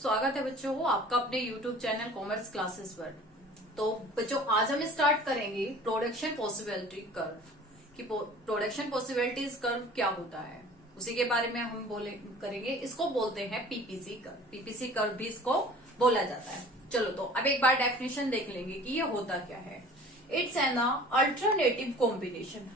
स्वागत है बच्चों को आपका अपने YouTube चैनल कॉमर्स क्लासेस पर। तो बच्चों आज हम स्टार्ट करेंगे प्रोडक्शन पॉसिबिलिटी कर्व कि प्रोडक्शन पॉसिबिलिटीज कर्व क्या होता है, उसी के बारे में हम करेंगे। इसको बोलते हैं पीपीसी कर्व। पीपीसी कर्व भी इसको बोला जाता है। चलो तो अब एक बार डेफिनेशन देख लेंगे कि ये होता क्या है। It's an alternative combination,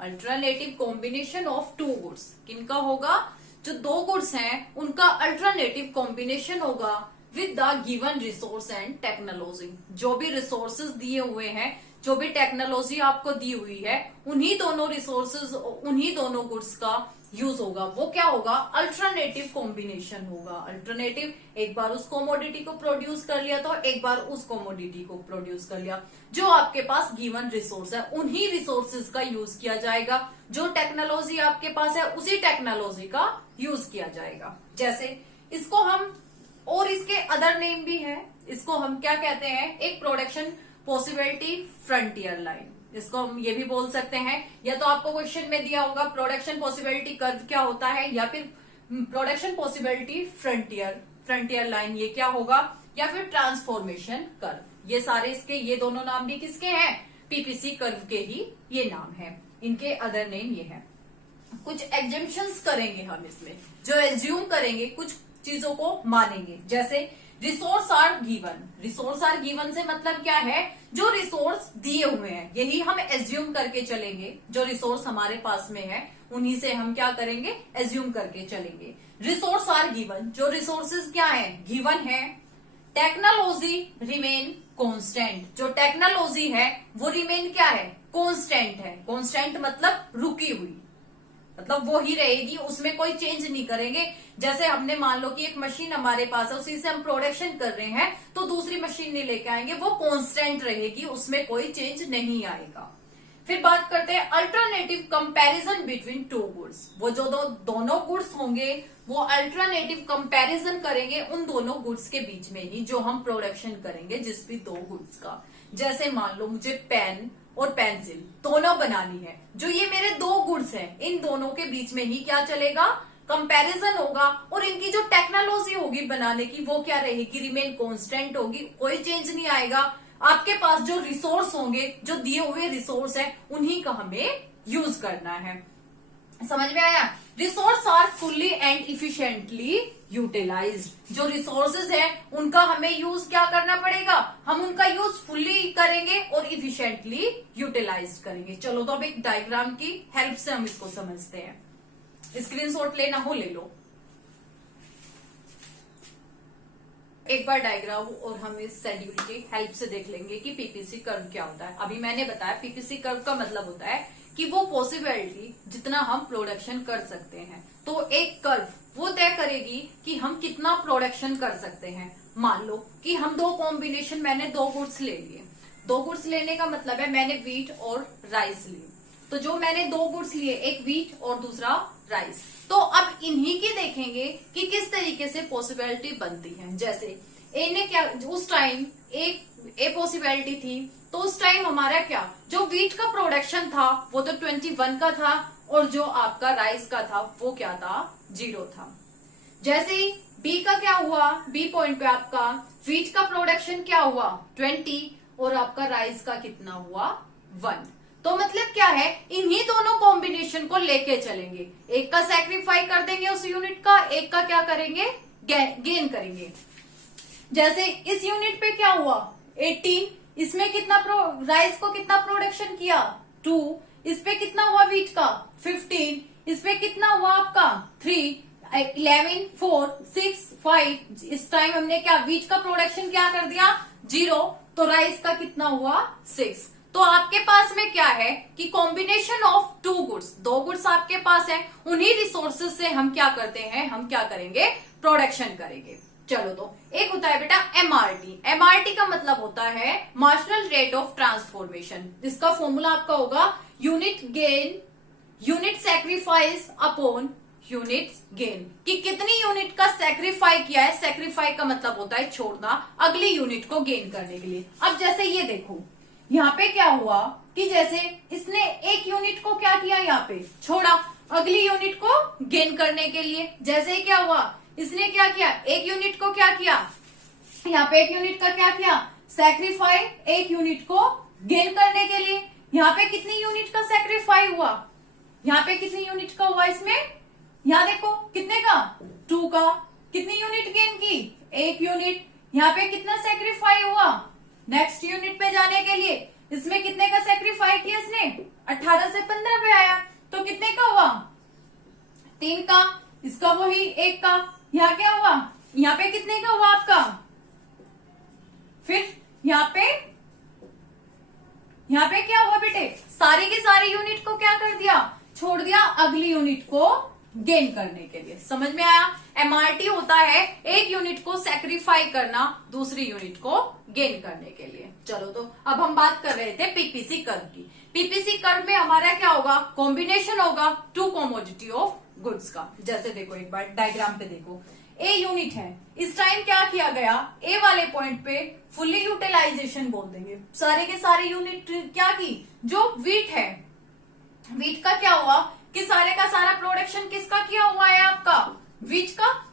alternative combination of two goods. किनका होगा? जो दो गुड्स हैं उनका अल्टरनेटिव कॉम्बिनेशन होगा with the given resource and technology. जो भी रिसोर्सेज दिए हुए हैं, जो भी टेक्नोलॉजी आपको दी हुई है, उन्हीं दोनों रिसोर्सेज, उन्हीं दोनों गुड्स का यूज होगा। वो क्या होगा? अल्टरनेटिव कॉम्बिनेशन होगा। अल्टरनेटिव, एक बार उस कमोडिटी को प्रोड्यूस कर लिया तो एक बार उस कमोडिटी को प्रोड्यूस कर लिया। जो आपके पास गिवन रिसोर्स है उन्हीं रिसोर्सेज का यूज किया जाएगा। जो टेक्नोलॉजी आपके पास है उसी टेक्नोलॉजी का यूज किया जाएगा। जैसे इसको हम, और इसके अदर नेम भी है, इसको हम क्या कहते हैं? एक प्रोडक्शन पॉसिबिलिटी फ्रंटियर लाइन, इसको हम ये भी बोल सकते हैं। या तो आपको क्वेश्चन में दिया होगा प्रोडक्शन पॉसिबिलिटी कर्व क्या होता है, या फिर प्रोडक्शन पॉसिबिलिटी फ्रंटियर लाइन ये क्या होगा, या फिर ट्रांसफॉर्मेशन कर्व। ये सारे इसके, ये दोनों नाम भी किसके हैं? पीपीसी कर्व के ही ये नाम है। इनके अदर नेम ये है। कुछ एग्जम्पशंस करेंगे हम इसमें, जो एज्यूम करेंगे, कुछ चीजों को मानेंगे। जैसे resource are given. Resource are given से मतलब क्या है? जो रिसोर्स दिए हुए हैं, यही हम एज्यूम करके चलेंगे। जो रिसोर्स हमारे पास में है उन्हीं से हम क्या करेंगे? एज्यूम करके चलेंगे। रिसोर्स आर गिवन, जो रिसोर्सेज क्या है? गिवन है। टेक्नोलॉजी रिमेन कांस्टेंट, जो टेक्नोलॉजी है वो रिमेन क्या है? कांस्टेंट है। कांस्टेंट मतलब रुकी हुई, मतलब वो ही रहेगी, उसमें कोई चेंज नहीं करेंगे। जैसे हमने मान लो कि एक मशीन हमारे पास है, उसी से हम प्रोडक्शन कर रहे हैं, तो दूसरी मशीन नहीं लेके आएंगे, वो कांस्टेंट रहेगी, उसमें कोई चेंज नहीं आएगा। फिर बात करते हैं alternative comparison between two goods. वो जो दोनों गुड्स होंगे वो अल्टरनेटिव कंपैरिजन करेंगे उन दोनों गुड्स के बीच में ही, जो हम प्रोडक्शन करेंगे जिस भी दो गुड्स का। जैसे मान लो मुझे पेन और पेंसिल दोनों बनानी है, जो ये मेरे दो गुड्स हैं, इन दोनों के बीच में ही क्या चलेगा? कंपैरिजन होगा। और इनकी जो टेक्नोलॉजी होगी बनाने की वो क्या रहेगी? रिमेन कांस्टेंट होगी, कोई चेंज नहीं आएगा। आपके पास जो रिसोर्स होंगे, जो दिए हुए रिसोर्स है, उन्हीं का हमें यूज करना है। समझ में आया? Resource are fully and efficiently utilized. जो रिसोर्सेज है उनका हमें यूज क्या करना पड़ेगा? हम उनका यूज फुल्ली करेंगे और इफिशिएंटली यूटिलाइज करेंगे। चलो तो अब एक डायग्राम की हेल्प से हम इसको समझते हैं। स्क्रीनशॉट लेना हो ले लो एक बार डायग्राम, और हम इस शेड्यूल की हेल्प से देख लेंगे कि पीपीसी कर्व क्या होता है। अभी मैंने बताया पीपीसी कर्व का मतलब होता है कि वो पॉसिबिलिटी जितना हम प्रोडक्शन कर सकते हैं, तो एक कर्व वो तय करेगी कि हम कितना प्रोडक्शन कर सकते हैं। मान लो कि हम दो कॉम्बिनेशन, मैंने दो गुड्स ले लिए। दो गुड्स लेने का मतलब है मैंने व्हीट और राइस लिए। तो जो मैंने दो गुड्स लिए, एक व्हीट और दूसरा राइस, तो अब इन्हीं की देखेंगे कि किस तरीके से पॉसिबिलिटी बनती है। जैसे ए ने क्या, उस टाइम ए पॉसिबिलिटी थी, तो उस टाइम हमारा क्या, जो व्हीट का प्रोडक्शन था वो तो 21 का था, और जो आपका राइस का था वो क्या था? 0 था। जैसे ही बी का क्या हुआ, बी पॉइंट पे आपका व्हीट का प्रोडक्शन क्या हुआ? 20, और आपका राइस का कितना हुआ? 1। तो मतलब क्या है? इन्हीं दोनों कॉम्बिनेशन को लेके चलेंगे। एक का सैक्रिफाई कर देंगे उस यूनिट का, एक का क्या करेंगे? गेन करेंगे। जैसे इस यूनिट पे क्या हुआ? 18, इसमें कितना राइस को कितना प्रोडक्शन किया? 2। इस पे कितना हुआ व्हीट का? 15। इस पे कितना हुआ आपका? 3, 11, 4, 6, 5। इस टाइम हमने क्या व्हीट का प्रोडक्शन क्या कर दिया? 0। तो राइस का कितना हुआ? 6। तो आपके पास में क्या है कि कॉम्बिनेशन ऑफ टू गुड्स, दो गुड्स आपके पास है, उन्हीं रिसोर्सेज से हम क्या करते हैं? हम क्या करेंगे? प्रोडक्शन करेंगे। चलो तो एक होता है बेटा एमआरटी। एमआरटी का मतलब होता है मार्जिनल रेट ऑफ ट्रांसफॉर्मेशन। इसका फॉर्मूला आपका होगा unit gain, unit sacrifice upon unit gain, कि कितनी यूनिट का सैक्रिफाई किया है। सैक्रिफाई का मतलब होता है छोड़ना, अगली यूनिट को गेन करने के लिए। अब जैसे ये देखो, यहाँ पे क्या हुआ कि जैसे इसने एक यूनिट को क्या किया? यहाँ पे छोड़ा, अगली यूनिट को गेन करने के लिए। जैसे क्या हुआ, इसने क्या किया, एक यूनिट को क्या किया, यहाँ पे एक यूनिट का क्या किया, सैक्रिफाई, एक यूनिट को गेन करने के लिए। यहाँ पे कितनी यूनिट का सैक्रिफाई हुआ, यहाँ पे कितनी यूनिट का हुआ इसमें, यहाँ देखो कितने का, 2 का। कितनी यूनिट गेन की, 1 यूनिट। यहाँ पे कितना सैक्रिफाई हुआ, नेक्स्ट यूनिट पे जाने के लिए इसमें कितने का सैक्रिफाई किया इसने, 18 से 15 पे आया, तो कितने का हुआ, 3 का। इसका वही 1 का। यहाँ क्या हुआ, यहाँ पे कितने का हुआ आपका, फिर यहाँ पे क्या हुआ बेटे, सारी की सारी यूनिट को क्या कर दिया, छोड़ दिया अगली यूनिट को गेन करने के लिए। समझ में आया, एमआरटी होता है एक यूनिट को सैक्रिफाई करना दूसरी यूनिट को गेन करने के लिए। चलो तो अब हम बात कर रहे थे पीपीसी कर्व की। पीपीसी कर्व में हमारा क्या होगा, कॉम्बिनेशन होगा टू कमोडिटी ऑफ गुड्स का। जैसे देखो एक बार डायग्राम पे देखो, ए यूनिट है, इस टाइम क्या किया गया, ए वाले पॉइंट पे फुल्ली यूटिलाइजेशन बोल देंगे, सारे के सारे यूनिट क्या की, जो वीट है, वीट का क्या हुआ कि सारे का सारा प्रोडक्शन किसका किया हुआ है आपका, वीट का।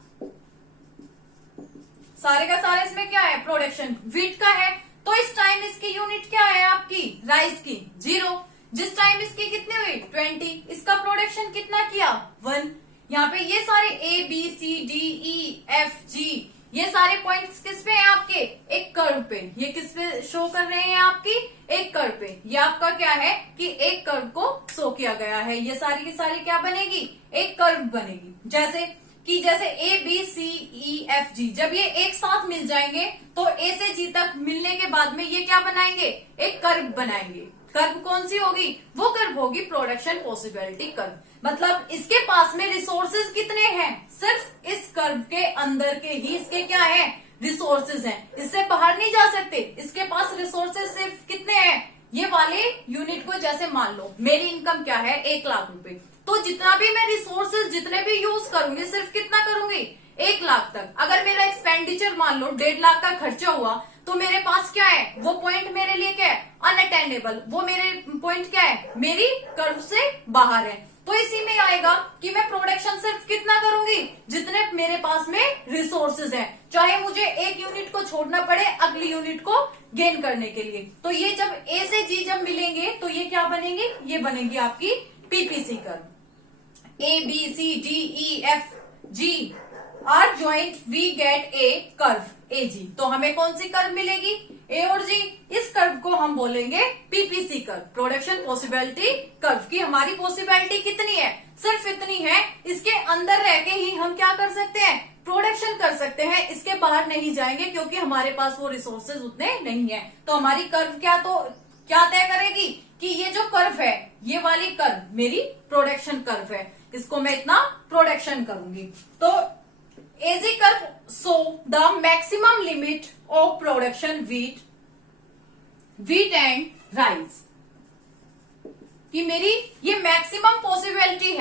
सारे का सारा इसमें क्या है, प्रोडक्शन वीट का है। तो इस टाइम इसकी यूनिट क्या है आपकी, राइस की 0। जिस टाइम इसकी कितनी हुई 20, इसका प्रोडक्शन कितना किया 1। यहाँ पे ये सारे A B C D E F G ये सारे पॉइंट्स किस पे हैं आपके, एक कर्व पे। ये किस पे शो कर रहे हैं आपकी, एक कर्व पे। ये आपका क्या है कि एक कर्व को शो किया गया है। ये सारी की सारी क्या बनेगी, एक कर्व बनेगी। जैसे ए बी सी ई एफ जी जब ये एक साथ मिल जाएंगे तो ए से जी तक मिलने के बाद में ये क्या बनाएंगे, एक कर्व बनाएंगे। कर्व कौन सी होगी, वो कर्व होगी प्रोडक्शन पॉसिबिलिटी कर्व। मतलब इसके पास में रिसोर्सेज कितने हैं, सिर्फ इस कर्व के अंदर के ही इसके क्या है, रिसोर्सेज हैं, इससे बाहर नहीं जा सकते। इसके पास रिसोर्सेज सिर्फ कितने हैं, ये वाले यूनिट को। जैसे मान लो मेरी इनकम क्या है 1 लाख रुपए, तो जितना भी मैं रिसोर्सेज जितने भी यूज करूंगी सिर्फ कितना करूंगी, 1 लाख तक। अगर मेरा एक्सपेंडिचर मान लो 1.5 लाख का खर्चा हुआ तो मेरे पास क्या है, वो पॉइंट मेरे लिए क्या है, अनअटेंडेबल। वो मेरे पॉइंट क्या है, मेरी कर्व से बाहर है। तो इसी में आएगा कि मैं प्रोडक्शन सिर्फ कितना करूंगी, जितने मेरे पास में रिसोर्सेज हैं, चाहे मुझे एक यूनिट को छोड़ना पड़े अगली यूनिट को गेन करने के लिए। तो ये जब ए से जी जब मिलेंगे तो ये क्या बनेंगे, ये बनेंगी आपकी PPC curve. A B C D E F G are joint we get A curve A G. तो हमें कौन सी कर्व मिलेगी, ए और जी। इस कर्व को हम बोलेंगे PPC curve, production possibility curve की। हमारी पॉसिबिलिटी कितनी है, सिर्फ इतनी है, इसके अंदर रह के ही हम क्या कर सकते हैं, प्रोडक्शन कर सकते हैं, इसके बाहर नहीं जाएंगे क्योंकि हमारे पास वो रिसोर्सेज उतने नहीं है। तो हमारी कर्व क्या तय करेगी कि ये जो कर्व है, ये वाली कर्व मेरी प्रोडक्शन कर्व है, इसको मैं इतना प्रोडक्शन करूंगी। तो AG curve show the maximum limit of production wheat and rice, कि मेरी ये मैक्सिमम पॉसिबिलिटी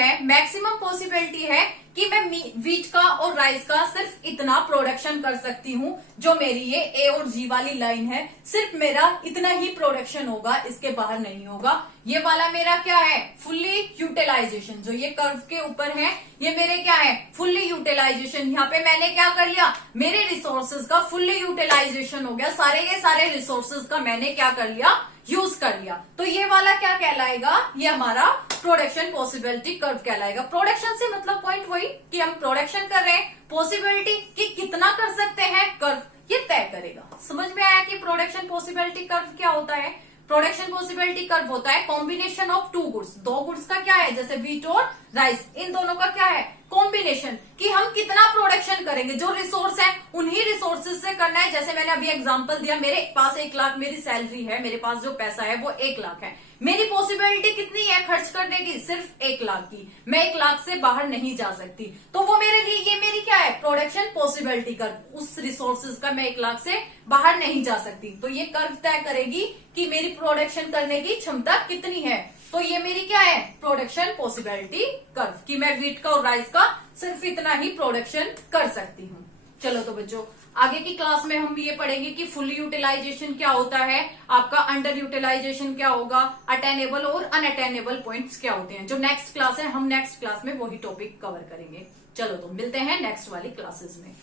है कि मैं वीट का और राइस का सिर्फ इतना प्रोडक्शन कर सकती हूँ। जो मेरी ये ए और जी वाली लाइन है, सिर्फ मेरा इतना ही प्रोडक्शन होगा, इसके बाहर नहीं होगा। ये वाला मेरा क्या है, फुल्ली यूटिलाइजेशन। जो ये कर्व के ऊपर है ये मेरे क्या है, फुल्ली यूटिलाइजेशन। यहाँ पे मैंने क्या कर लिया, मेरे रिसोर्सेज का फुल्ली यूटिलाइजेशन हो गया, सारे के सारे रिसोर्सेज का मैंने क्या कर लिया, यूज कर लिया। तो ये वाला क्या कहलाएगा, ये हमारा प्रोडक्शन पॉसिबिलिटी कर्व कहलाएगा। प्रोडक्शन से मतलब पॉइंट वही कि हम प्रोडक्शन कर रहे हैं, पॉसिबिलिटी कि कितना कर सकते हैं कर्व ये तय करेगा। समझ में आया कि प्रोडक्शन पॉसिबिलिटी कर्व क्या होता है। प्रोडक्शन पॉसिबिलिटी कर्व होता है कॉम्बिनेशन ऑफ 2 गुड्स। 2 गुड्स का क्या है, जैसे वीट और राइस, इन दोनों का क्या है, कॉम्बिनेशन, कि हम कितना प्रोडक्शन करेंगे। जो रिसोर्स है उन्हीं रिसोर्सेज से करना है। जैसे मैंने अभी एग्जांपल दिया, मेरे पास 1 लाख मेरी सैलरी है, मेरे पास जो पैसा है वो 1 लाख है। मेरी पॉसिबिलिटी कितनी है खर्च करने की, सिर्फ 1 लाख की। मैं 1 लाख से बाहर नहीं जा सकती, तो वो मेरे लिए, ये मेरी क्या है, प्रोडक्शन पॉसिबिलिटी कर्व। उस रिसोर्सेज का मैं 1 लाख से बाहर नहीं जा सकती, तो ये कर्व तय करेगी कि मेरी प्रोडक्शन करने की क्षमता कितनी है। तो ये मेरी क्या है, प्रोडक्शन पॉसिबिलिटी कर्व, कि मैं वीट का और राइस का सिर्फ इतना ही प्रोडक्शन कर सकती हूँ। चलो तो बच्चों आगे की क्लास में हम ये पढ़ेंगे कि फुल यूटिलाइजेशन क्या होता है, आपका अंडर यूटिलाइजेशन क्या होगा, अटेनेबल और अनअटेनेबल पॉइंट्स क्या होते हैं। जो नेक्स्ट क्लास है हम नेक्स्ट क्लास में वही टॉपिक कवर करेंगे। चलो तो मिलते हैं नेक्स्ट वाली क्लासेस में।